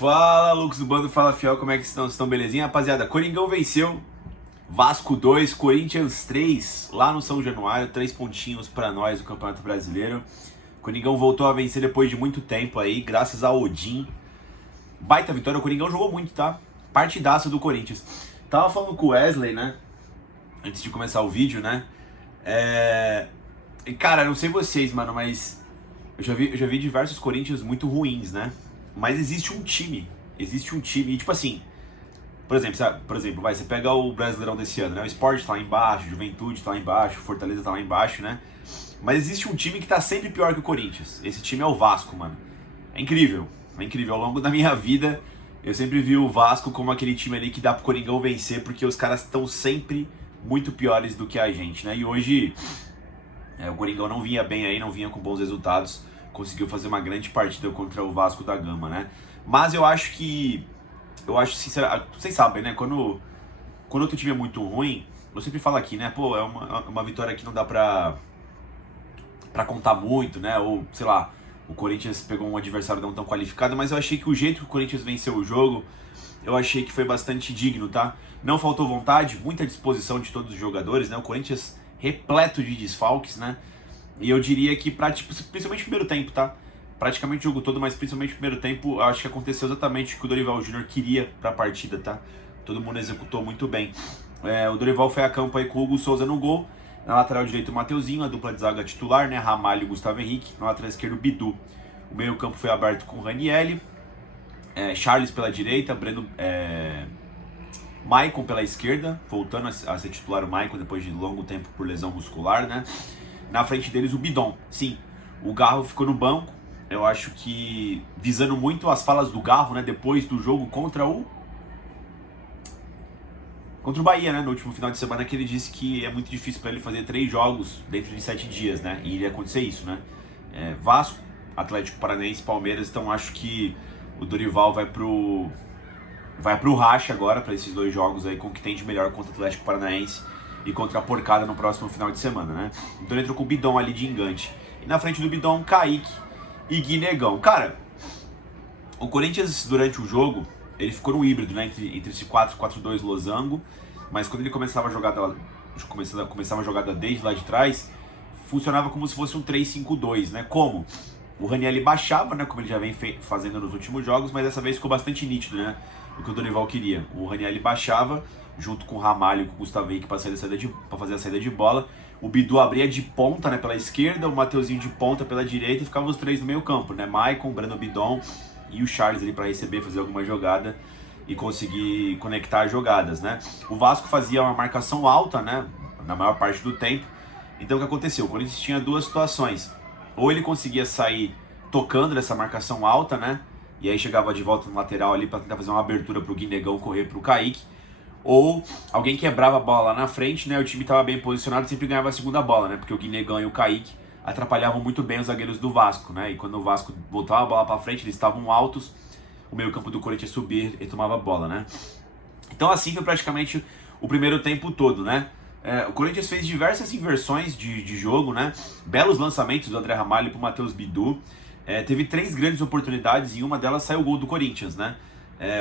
Fala, Lucas do Bando, fala Fiel, como é que estão? Vocês estão belezinha? Rapaziada, Coringão venceu, Vasco 2, Corinthians 3, lá no São Januário, 3 pontinhos pra nós do Campeonato Brasileiro. Coringão voltou a vencer depois de muito tempo aí, graças a Odin. Baita vitória, o Coringão jogou muito, tá? Partidaça do Corinthians. Tava falando com o Wesley, né? Antes de começar o vídeo, né? E cara, não sei vocês, mano, mas eu já vi diversos Corinthians muito ruins, né? Mas existe um time, e tipo assim, por exemplo, você pega o Brasileirão desse ano, né? O Sport tá lá embaixo, o Juventude tá lá embaixo, o Fortaleza tá lá embaixo, né? Mas existe um time que tá sempre pior que o Corinthians. Esse time é o Vasco, mano. É incrível. Ao longo da minha vida, eu sempre vi o Vasco como aquele time ali que dá pro Coringão vencer, porque os caras estão sempre muito piores do que a gente, né? E hoje, o Coringão não vinha bem aí, não vinha com bons resultados. Conseguiu fazer uma grande partida contra o Vasco da Gama, né? Mas eu acho sinceramente, vocês sabem, né? Quando outro time é muito ruim, eu sempre falo aqui, né? Pô, é uma vitória que não dá pra contar muito, né? Ou, sei lá, o Corinthians pegou um adversário não tão qualificado, mas eu achei que o jeito que o Corinthians venceu o jogo, eu achei que foi bastante digno, tá? Não faltou vontade, muita disposição de todos os jogadores, né? O Corinthians repleto de desfalques, né? E eu diria que, principalmente no primeiro tempo, tá? Praticamente o jogo todo, mas principalmente no primeiro tempo, eu acho que aconteceu exatamente o que o Dorival Júnior queria pra partida, tá? Todo mundo executou muito bem. O Dorival foi a campo aí com o Hugo Souza no gol. Na lateral direita o Mateuzinho, a dupla de zaga titular, né? Ramalho e Gustavo Henrique. Na lateral esquerda o Bidu. O meio campo foi aberto com o Ranielli. Charles pela direita, Maicon pela esquerda, voltando a ser titular o Maicon depois de longo tempo por lesão muscular, né? Na frente deles o Bidon. Sim, o Garro ficou no banco. Eu acho que visando muito as falas do Garro, né? Depois do jogo contra o Bahia, né? No último final de semana, que ele disse que é muito difícil para ele fazer 3 jogos dentro de 7 dias, né? E iria acontecer isso, né? Vasco, Atlético Paranaense, Palmeiras. Então acho que o Dorival vai pro racha agora para esses 2 jogos aí, com o que tem de melhor contra o Atlético Paranaense e contra a Porcada no próximo final de semana, né? Então ele entrou com o Bidon ali de engante. E na frente do Bidon, Kaique e Guinegão. Cara, o Corinthians durante o jogo, ele ficou no híbrido, né? Entre esse 4-4-2 losango, mas quando ele começava a jogada desde lá de trás, funcionava como se fosse um 3-5-2, né? Como? O Ranielli baixava, né? Como ele já vem fazendo nos últimos jogos, mas dessa vez ficou bastante nítido, né? O que o Dorival queria. O Ranielli baixava, junto com o Ramalho e com o Gustavo Henrique para fazer a saída de bola. O Bidu abria de ponta, né, pela esquerda, o Mateuzinho de ponta pela direita, e ficavam os 3 no meio campo, né? Maicon, Breno Bidon e o Charles ali para receber, fazer alguma jogada e conseguir conectar as jogadas, né? O Vasco fazia uma marcação alta, né, na maior parte do tempo. Então o que aconteceu? O Corinthians tinha 2 situações. Ou ele conseguia sair tocando nessa marcação alta, né? E aí chegava de volta no lateral ali para tentar fazer uma abertura pro Guinegão correr pro Kaique. Ou alguém quebrava a bola lá na frente, né? O time estava bem posicionado e sempre ganhava a segunda bola, né? Porque o Guinegão e o Kaique atrapalhavam muito bem os zagueiros do Vasco, né? E quando o Vasco voltava a bola para frente, eles estavam altos, o meio-campo do Corinthians subia e tomava a bola, né? Então assim foi praticamente o primeiro tempo todo, né? O Corinthians fez diversas inversões de jogo, né? Belos lançamentos do André Ramalho pro Matheus Bidu. Teve 3 grandes oportunidades e uma delas saiu o gol do Corinthians, né?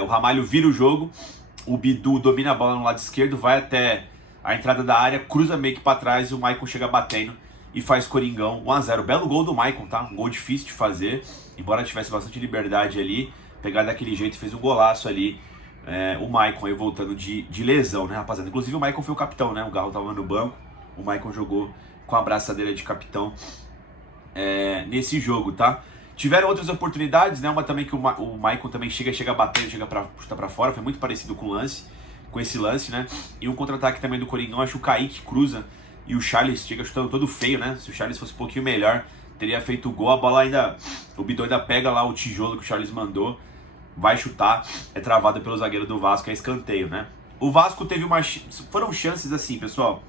O Ramalho vira o jogo, o Bidu domina a bola no lado esquerdo, vai até a entrada da área, cruza meio que pra trás e o Maicon chega batendo e faz Coringão 1-0. Belo gol do Maicon, tá? Um gol difícil de fazer, embora tivesse bastante liberdade ali, pegar daquele jeito, fez um golaço ali. O Maicon aí voltando de lesão, né, rapaziada? Inclusive o Maicon foi o capitão, né? O Garro tava no banco, o Maicon jogou com a braçadeira de capitão nesse jogo, tá? Tiveram outras oportunidades, né? Uma também que o Maicon também chega batendo, chega pra chutar pra fora, foi muito parecido com esse lance, né? E um contra-ataque também do Coringão, acho que o Kaique cruza e o Charles chega chutando todo feio, né? Se o Charles fosse um pouquinho melhor, teria feito o gol, a bola ainda, o Bidon ainda pega lá o tijolo que o Charles mandou, vai chutar, é travado pelo zagueiro do Vasco, é escanteio, né? O Vasco teve foram chances assim, pessoal,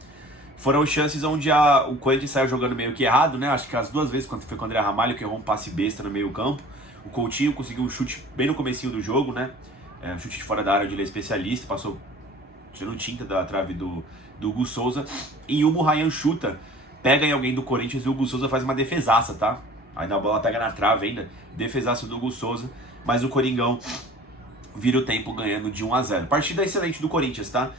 foram chances onde o Corinthians saiu jogando meio que errado, né? Acho que as 2 vezes, quando foi com o André Ramalho, que errou um passe besta no meio campo. O Coutinho conseguiu um chute bem no comecinho do jogo, né? Um chute de fora da área, onde ele é especialista, passou tirando tinta da trave do Hugo Souza. E o Murrayan chuta, pega em alguém do Corinthians e o Hugo Souza faz uma defesaça, tá? Aí a bola pega na trave ainda, defesaça do Hugo Souza. Mas o Coringão vira o tempo ganhando de 1-0. Partida excelente do Corinthians, tá?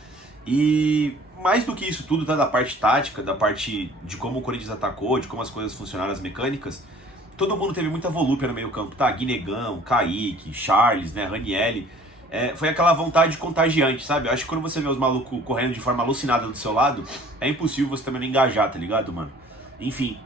E mais do que isso tudo, tá? Da parte tática, da parte de como o Corinthians atacou, de como as coisas funcionaram, as mecânicas, todo mundo teve muita volúpia no meio campo, tá? Guinegão, Kaique, Charles, né? Ranielli. Foi aquela vontade contagiante, sabe? Eu acho que quando você vê os malucos correndo de forma alucinada do seu lado, é impossível você também não engajar, tá ligado, mano? Enfim,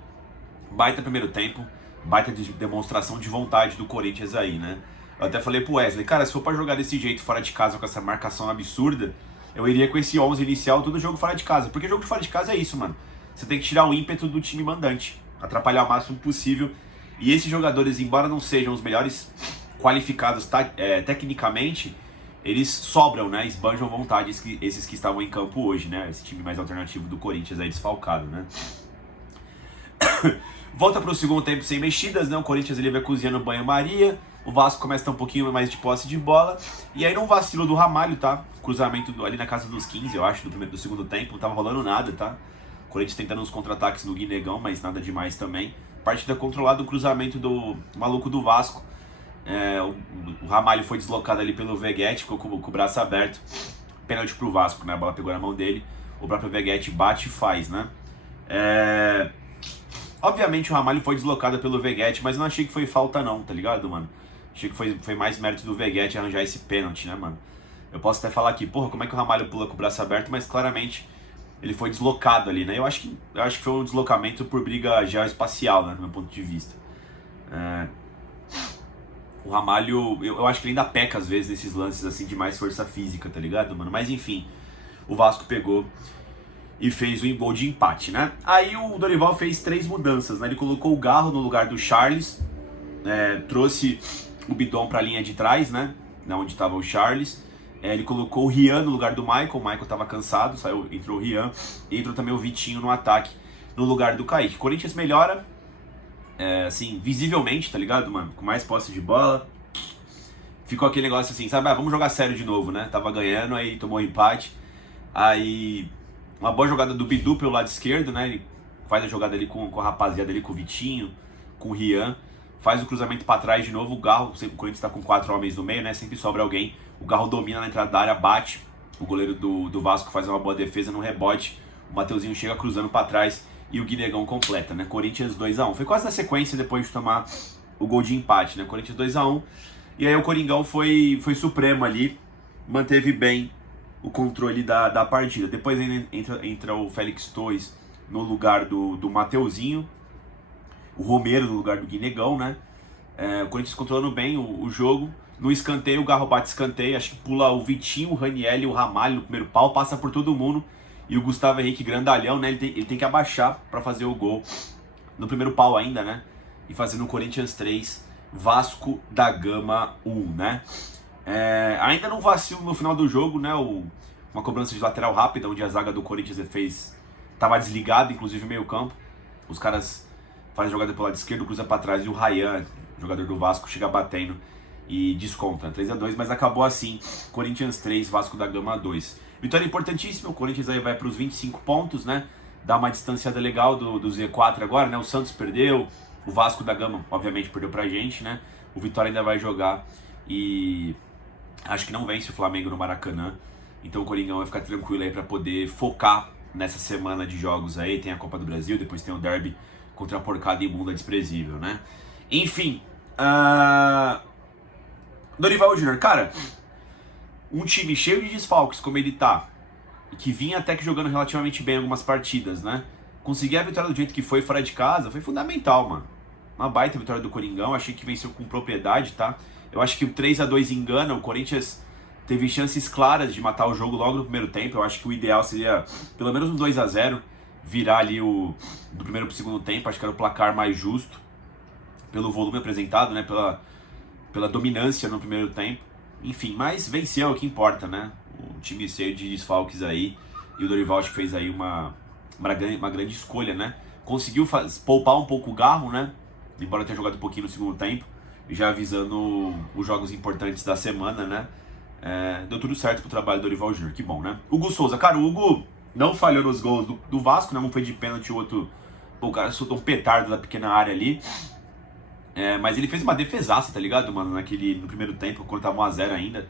baita primeiro tempo, baita demonstração de vontade do Corinthians aí, né? Eu até falei pro Wesley, cara, se for pra jogar desse jeito fora de casa com essa marcação absurda, eu iria com esse 11 inicial todo jogo fora de casa. Porque jogo de fora de casa é isso, mano. Você tem que tirar o ímpeto do time mandante, atrapalhar o máximo possível. E esses jogadores, embora não sejam os melhores qualificados tecnicamente, eles sobram, né? Esbanjam vontade esses que estavam em campo hoje, né? Esse time mais alternativo do Corinthians aí desfalcado, né? Volta para o segundo tempo sem mexidas, né? O Corinthians ele vai cozinhando banho-maria. O Vasco começa a ter um pouquinho mais de posse de bola. E aí num vacilo do Ramalho, tá? Cruzamento ali na casa dos 15, eu acho, do segundo tempo. Não tava rolando nada, tá? O Corinthians tentando uns contra-ataques no Guinegão, mas nada demais também. Partida controlada, o cruzamento do maluco do Vasco. O Ramalho foi deslocado ali pelo Veguete, ficou com o braço aberto. Pênalti pro Vasco, né? A bola pegou na mão dele. O próprio Veguete bate e faz, né? Obviamente o Ramalho foi deslocado pelo Veguete, mas não achei que foi falta não, tá ligado, mano? Achei que foi mais mérito do Veguete arranjar esse pênalti, né, mano? Eu posso até falar aqui, porra, como é que o Ramalho pula com o braço aberto, mas claramente ele foi deslocado ali, né? Eu acho que foi um deslocamento por briga geoespacial, né, do meu ponto de vista. O Ramalho, eu acho que ele ainda peca às vezes nesses lances assim de mais força física, tá ligado, mano? Mas enfim, o Vasco pegou e fez o gol de empate, né? Aí o Dorival fez 3 mudanças, né? Ele colocou o Garro no lugar do Charles, trouxe o Bidon pra linha de trás, né? Onde estava o Charles. Ele colocou o Rian no lugar do Michael. O Michael tava cansado, entrou o Rian. E entrou também o Vitinho no ataque, no lugar do Kaique. Corinthians melhora, assim, visivelmente, tá ligado, mano? Com mais posse de bola. Ficou aquele negócio assim, sabe? Vamos jogar sério de novo, né? Tava ganhando, aí tomou um empate. Aí, uma boa jogada do Bidu pelo lado esquerdo, né? Ele faz a jogada ali com a rapaziada ali, com o Vitinho, com o Rian. Faz o cruzamento para trás de novo, o Garro, sempre o Corinthians tá com 4 homens no meio, né? Sempre sobra alguém. O Garro domina na entrada da área, bate. O goleiro do Vasco faz uma boa defesa no rebote. O Mateuzinho chega cruzando para trás e o Guinegão completa, né? Corinthians 2-1. Foi quase na sequência depois de tomar o gol de empate, né? Corinthians 2-1. E aí o Coringão foi supremo ali, manteve bem o controle da partida. Depois entra o Félix Torres no lugar do Mateuzinho. O Romero no lugar do Guinegão, né? O Corinthians controlando bem o jogo. No escanteio, o Garro bate escanteio. Acho que pula o Vitinho, o Ranielli e o Ramalho no primeiro pau. Passa por todo mundo. E o Gustavo Henrique, grandalhão, né? Ele tem que abaixar para fazer o gol. No primeiro pau ainda, né? E fazendo o Corinthians 3, Vasco da Gama 1, né? Ainda não vacilo no final do jogo, né? Uma cobrança de lateral rápida, onde a zaga do Corinthians tava desligada, inclusive meio campo. Os caras faz a jogada pelo lado esquerdo, cruza para trás e o Ryan, jogador do Vasco, chega batendo e desconta. 3-2, mas acabou assim. Corinthians 3, Vasco da Gama 2. Vitória importantíssima, o Corinthians aí vai para os 25 pontos, né? Dá uma distanciada legal do Z4 agora, né? O Santos perdeu, o Vasco da Gama, obviamente, perdeu pra gente, né? O Vitória ainda vai jogar e acho que não vence o Flamengo no Maracanã. Então o Coringão vai ficar tranquilo aí para poder focar nessa semana de jogos aí. Tem a Copa do Brasil, depois tem o Derby contra a porcada imunda desprezível, né? Enfim, Dorival Júnior, cara, um time cheio de desfalques como ele tá, que vinha até que jogando relativamente bem algumas partidas, né? Conseguir a vitória do jeito que foi fora de casa foi fundamental, mano. Uma baita vitória do Coringão, achei que venceu com propriedade, tá? Eu acho que o 3-2 engana, o Corinthians teve chances claras de matar o jogo logo no primeiro tempo. Eu acho que o ideal seria pelo menos um 2-0, virar ali do primeiro pro segundo tempo. Acho que era o placar mais justo, pelo volume apresentado, né? Pela dominância no primeiro tempo. Enfim, mas venceu, é o que importa, né? O time cheio de desfalques aí. E o Dorival acho que fez aí uma grande escolha, né? Conseguiu poupar um pouco o Garro, né? Embora tenha jogado um pouquinho no segundo tempo. Já avisando os jogos importantes da semana, né? Deu tudo certo pro trabalho do Dorival Júnior, que bom, né? Hugo Souza, cara, o Hugo não falhou nos gols do Vasco, né? Um foi de pênalti, o outro... Pô, o cara soltou um petardo da pequena área ali. Mas ele fez uma defesaça, tá ligado, mano? No primeiro tempo, quando tava 1x0 ainda.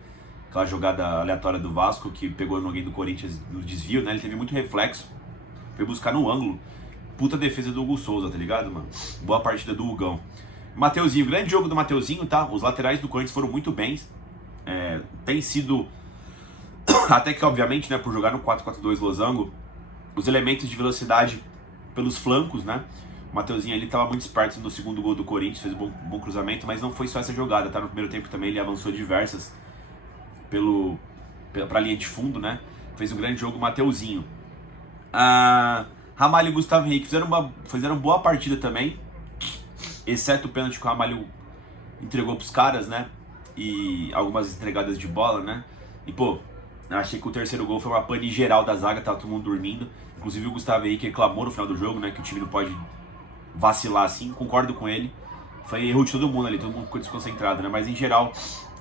Aquela jogada aleatória do Vasco, que pegou alguém do Corinthians no desvio, né? Ele teve muito reflexo. Foi buscar no ângulo. Puta defesa do Hugo Souza, tá ligado, mano? Boa partida do Hugão. Mateuzinho, grande jogo do Mateuzinho, tá? Os laterais do Corinthians foram muito bens. Tem sido... Até que, obviamente, né, por jogar no 4-4-2 losango, os elementos de velocidade pelos flancos, né? O Mateuzinho ali tava muito esperto no segundo gol do Corinthians, fez um bom cruzamento, mas não foi só essa jogada, tá? No primeiro tempo também ele avançou diversas pra linha de fundo, né? Fez um grande jogo o Mateuzinho. Ramalho e Gustavo Henrique fizeram boa partida também, exceto o pênalti que o Ramalho entregou pros caras, né? E algumas entregadas de bola, né? E, pô, achei que o terceiro gol foi uma pane geral da zaga, tava todo mundo dormindo. Inclusive o Gustavo Henrique reclamou no final do jogo, né? Que o time não pode vacilar assim, concordo com ele. Foi erro de todo mundo ali, todo mundo ficou desconcentrado, né? Mas em geral,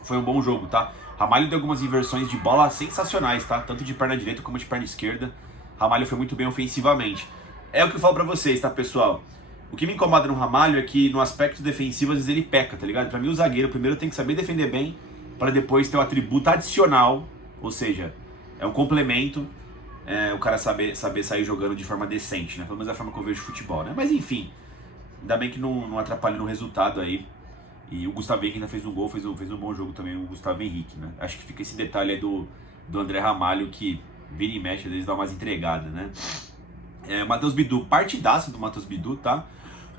foi um bom jogo, tá? Ramalho deu algumas inversões de bola sensacionais, tá? Tanto de perna direita como de perna esquerda. Ramalho foi muito bem ofensivamente. É o que eu falo pra vocês, tá, pessoal? O que me incomoda no Ramalho é que no aspecto defensivo, às vezes ele peca, tá ligado? Pra mim o zagueiro primeiro tem que saber defender bem, para depois ter um atributo adicional, ou seja, é um complemento, o cara saber sair jogando de forma decente, né? Pelo menos é a forma que eu vejo futebol, né? Mas enfim, ainda bem que não atrapalha no resultado aí. E o Gustavo Henrique ainda fez um gol, fez um bom jogo também, o Gustavo Henrique, né? Acho que fica esse detalhe aí do André Ramalho, que vira e mexe, às vezes dá umas entregadas, né? O Matheus Bidu, partidaça do Matheus Bidu, tá?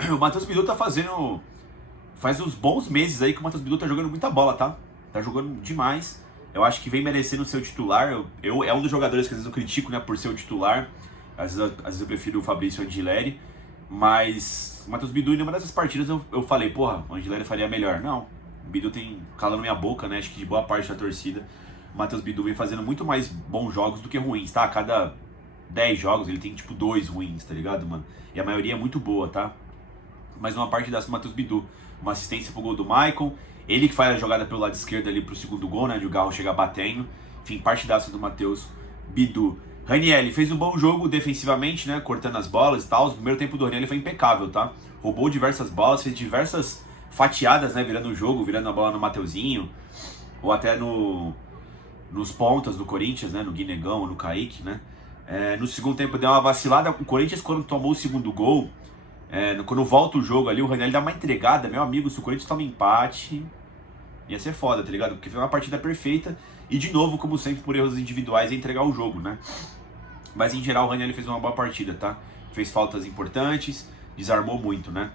O Matheus Bidu tá fazendo... Faz uns bons meses aí que o Matheus Bidu tá jogando muita bola, tá? Tá jogando demais. Eu acho que vem merecendo ser o titular. É um dos jogadores que às vezes eu critico, né, por ser o titular. Às vezes eu prefiro o Fabrício Angileri. Mas o Matheus Bidu, em uma dessas partidas, eu falei, porra, o Angileri faria melhor. Não, o Bidu tem calando minha boca, né? Acho que de boa parte da torcida. O Matheus Bidu vem fazendo muito mais bons jogos do que ruins, tá? A cada 10 jogos ele tem tipo 2 ruins, tá ligado, mano? E a maioria é muito boa, tá? Mas uma partidaça do Matheus Bidu. Uma assistência pro gol do Maicon. Ele que faz a jogada pelo lado esquerdo ali pro segundo gol, né? De o Garro chegar batendo. Enfim, partidaça do Matheus Bidu. Ranieri fez um bom jogo defensivamente, né? Cortando as bolas e tal. O primeiro tempo do Ranieri foi impecável, tá? Roubou diversas bolas, fez diversas fatiadas, né? Virando o jogo, virando a bola no Mateuzinho. Ou até nos pontas do Corinthians, né? No Guinegão ou no Kaique, né? No segundo tempo deu uma vacilada. O Corinthians, quando tomou o segundo gol, quando volta o jogo ali, o Ranieri dá uma entregada. Meu amigo, se o Corinthians toma empate, ia ser foda, tá ligado? Porque foi uma partida perfeita. E de novo, como sempre, por erros individuais, ia entregar o jogo, né? Mas em geral o Ranieri fez uma boa partida, tá? Fez faltas importantes, desarmou muito, né?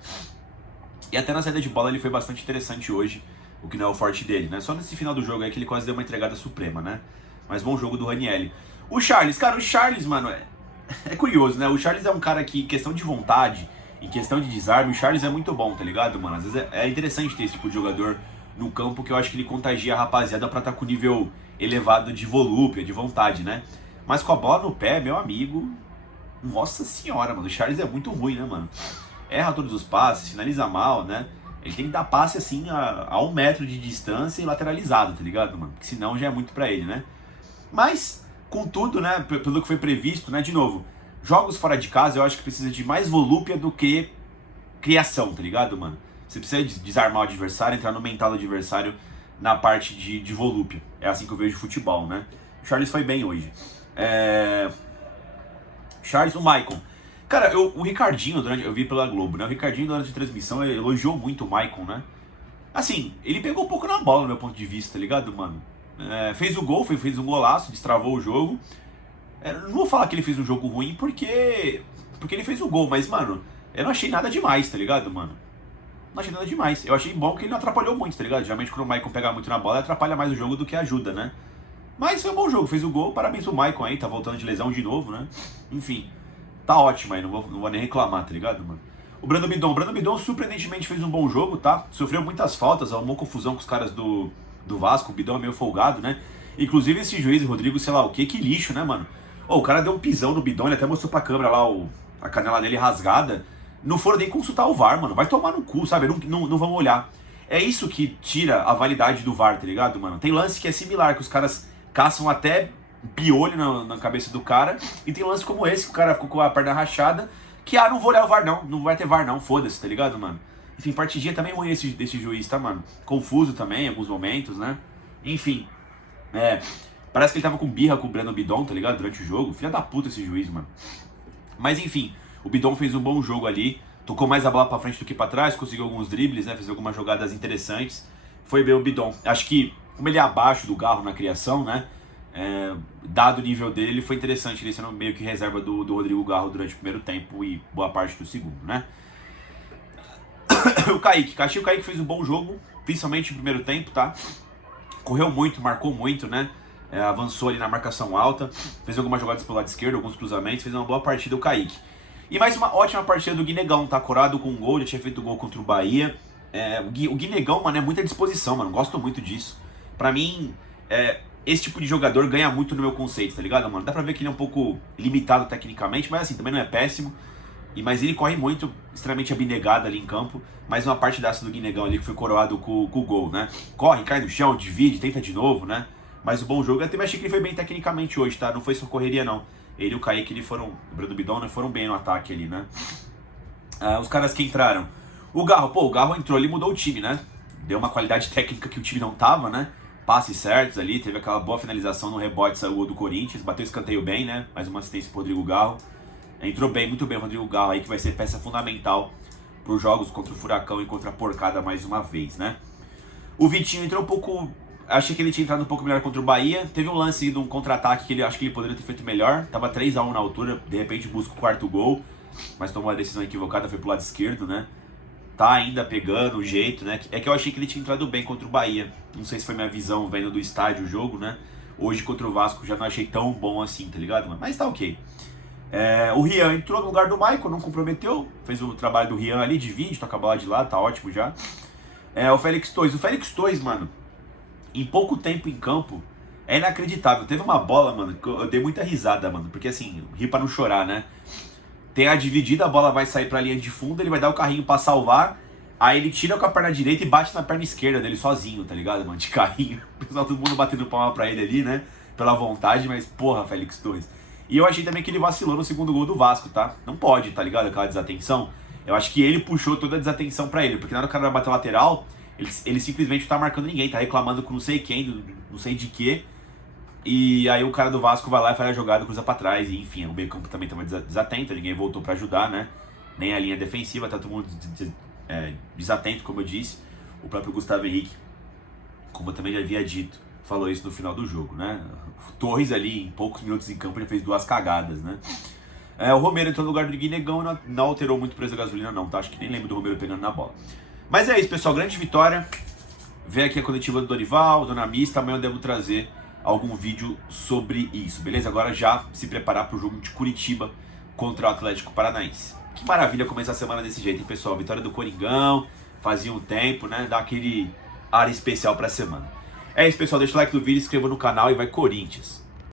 E até na saída de bola ele foi bastante interessante hoje, o que não é o forte dele, né? Só nesse final do jogo aí que ele quase deu uma entregada suprema, né? Mas bom jogo do Ranieri. O Charles, cara, mano, é curioso, né? O Charles é um cara que, em questão de vontade, em questão de desarme, o Charles é muito bom, tá ligado, mano? Às vezes é interessante ter esse tipo de jogador no campo, que eu acho que ele contagia a rapaziada pra estar com nível elevado de volúpia, de vontade, né? Mas com a bola no pé, meu amigo, nossa senhora, mano, o Charles é muito ruim, né, mano? Erra todos os passes, finaliza mal, né? Ele tem que dar passe, assim, a 1 metro de distância e lateralizado, tá ligado, mano? Porque senão já é muito pra ele, né? Mas, contudo, né, pelo que foi previsto, né, de novo, jogos fora de casa eu acho que precisa de mais volúpia do que criação, tá ligado, mano? Você precisa desarmar o adversário, entrar no mental do adversário na parte de volúpia. É assim que eu vejo futebol, né? O Charles foi bem hoje. Charles, o Maicon. Cara, o Ricardinho, eu vi pela Globo, né? O Ricardinho, durante a transmissão, ele elogiou muito o Maicon, né? Assim, ele pegou um pouco na bola, no meu ponto de vista, tá ligado, mano? Fez o gol, fez um golaço, destravou o jogo. Não vou falar que ele fez um jogo ruim porque ele fez o gol, mas, mano, eu não achei nada demais, tá ligado, mano? Não achei nada demais. Eu achei bom que ele não atrapalhou muito, tá ligado? Geralmente quando o Maicon pega muito na bola, atrapalha mais o jogo do que ajuda, né? Mas foi um bom jogo, fez o gol, parabéns pro Maicon aí, tá voltando de lesão de novo, né? Enfim, tá ótimo aí, não vou nem reclamar, tá ligado, mano? O Brando Bidon surpreendentemente fez um bom jogo, tá? Sofreu muitas faltas, arrumou confusão com os caras do Vasco, o Bidon é meio folgado, né? Inclusive esse juiz, Rodrigo, sei lá o que lixo, né, mano? O cara deu um pisão no Bidon, ele até mostrou pra câmera lá a canela dele rasgada. Não foram nem consultar o VAR, mano. Vai tomar no cu, sabe? Não vão olhar. É isso que tira a validade do VAR, tá ligado, mano? Tem lance que é similar, que os caras caçam até piolho na cabeça do cara. E tem lance como esse, que o cara ficou com a perna rachada, que, não vou olhar o VAR não vai ter VAR não, foda-se, tá ligado, mano? Enfim, partidinha também ruim desse juiz, tá, mano? Confuso também em alguns momentos, né? Enfim, parece que ele tava com birra com o Breno Bidon, tá ligado? Durante o jogo. Filha da puta esse juiz, mano. Mas enfim, o Bidon fez um bom jogo ali. Tocou mais a bola pra frente do que pra trás, conseguiu alguns dribles, né? Fez algumas jogadas interessantes. Foi bem o Bidon. Acho que, como ele é abaixo do Garro na criação, né? Dado o nível dele, ele foi interessante ele sendo meio que reserva do Rodrigo Garro durante o primeiro tempo e boa parte do segundo, né? O Kaique fez um bom jogo, principalmente no primeiro tempo, tá? Correu muito, marcou muito, né? Avançou ali na marcação alta, fez algumas jogadas pelo lado esquerdo, alguns cruzamentos, fez uma boa partida o Kaique. E mais uma ótima partida do Guinegão, tá? Corado com um gol, já tinha feito gol contra o Bahia. O Guinegão, mano, é muita disposição, mano, gosto muito disso. Pra mim, esse tipo de jogador ganha muito no meu conceito, tá ligado, mano? Dá pra ver que ele é um pouco limitado tecnicamente, mas assim, também não é péssimo. Mas ele corre muito, extremamente abnegado ali em campo. Mais uma parte dessa do Guinegão ali que foi coroado com o gol, né? Corre, cai no chão, divide, tenta de novo, né? Mas o bom jogo, eu até achei que ele foi bem tecnicamente hoje, tá? Não foi só correria, não. Ele e o Kaique, o Breno Bidon, né, foram bem no ataque ali, né? Os caras que entraram. O Garro entrou ali e mudou o time, né? Deu uma qualidade técnica que o time não tava, né? Passes certos ali, teve aquela boa finalização no rebote, saiu o gol do Corinthians, bateu escanteio bem, né? Mais uma assistência pro Rodrigo Garro. Entrou bem, muito bem o Rodrigo Garro aí, que vai ser peça fundamental para os jogos contra o Furacão e contra a Porcada mais uma vez, né? O Vitinho entrou um pouco... Achei que ele tinha entrado um pouco melhor contra o Bahia. Teve um lance de um contra-ataque que ele acho que ele poderia ter feito melhor. Tava 3-1 na altura, de repente busca o quarto gol, mas tomou uma decisão equivocada, foi pro lado esquerdo, né? Tá ainda pegando o jeito, né? É que eu achei que ele tinha entrado bem contra o Bahia. Não sei se foi minha visão vendo do estádio o jogo, né? Hoje contra o Vasco já não achei tão bom assim, tá ligado? Mas tá ok. O Rian entrou no lugar do Michael, não comprometeu. Fez o trabalho do Rian ali, divide, toca a bola de lado, tá ótimo já. O Félix Torres, mano, em pouco tempo em campo, é inacreditável. Teve uma bola, mano, que eu dei muita risada, mano. Porque assim, ri pra não chorar, né? Tem a dividida, a bola vai sair pra linha de fundo, ele vai dar o carrinho pra salvar. Aí ele tira com a perna direita e bate na perna esquerda dele sozinho, tá ligado, mano? De carrinho. O pessoal, todo mundo batendo palma pra ele ali, né? Pela vontade, mas porra, Félix Torres. E eu achei também que ele vacilou no segundo gol do Vasco, tá? Não pode, tá ligado? Aquela desatenção. Eu acho que ele puxou toda a desatenção pra ele, porque na hora que o cara vai bater lateral, ele simplesmente não tá marcando ninguém, tá reclamando com não sei quem, não sei de quê. E aí o cara do Vasco vai lá e faz a jogada, cruza pra trás, e enfim, o meio campo também tava desatento, ninguém voltou pra ajudar, né? Nem a linha defensiva, tá todo mundo desatento, como eu disse. O próprio Gustavo Henrique, como eu também já havia dito, falou isso no final do jogo, né? O Torres ali, em poucos minutos em campo, ele fez 2 cagadas, né? O Romero entrou no lugar do Guinegão e não alterou muito o preço da gasolina não, tá? Acho que nem lembro do Romero pegando na bola. Mas é isso, pessoal, grande vitória. Vem aqui a coletiva do Dorival, Dona Mista, amanhã eu devo trazer algum vídeo sobre isso, beleza? Agora já se preparar pro jogo de Curitiba contra o Atlético Paranaense. Que maravilha começar a semana desse jeito, hein, pessoal? Vitória do Coringão, fazia um tempo, né? Dá aquele ar especial pra semana. É isso, pessoal, deixa o like no vídeo, inscreva no canal e vai Corinthians!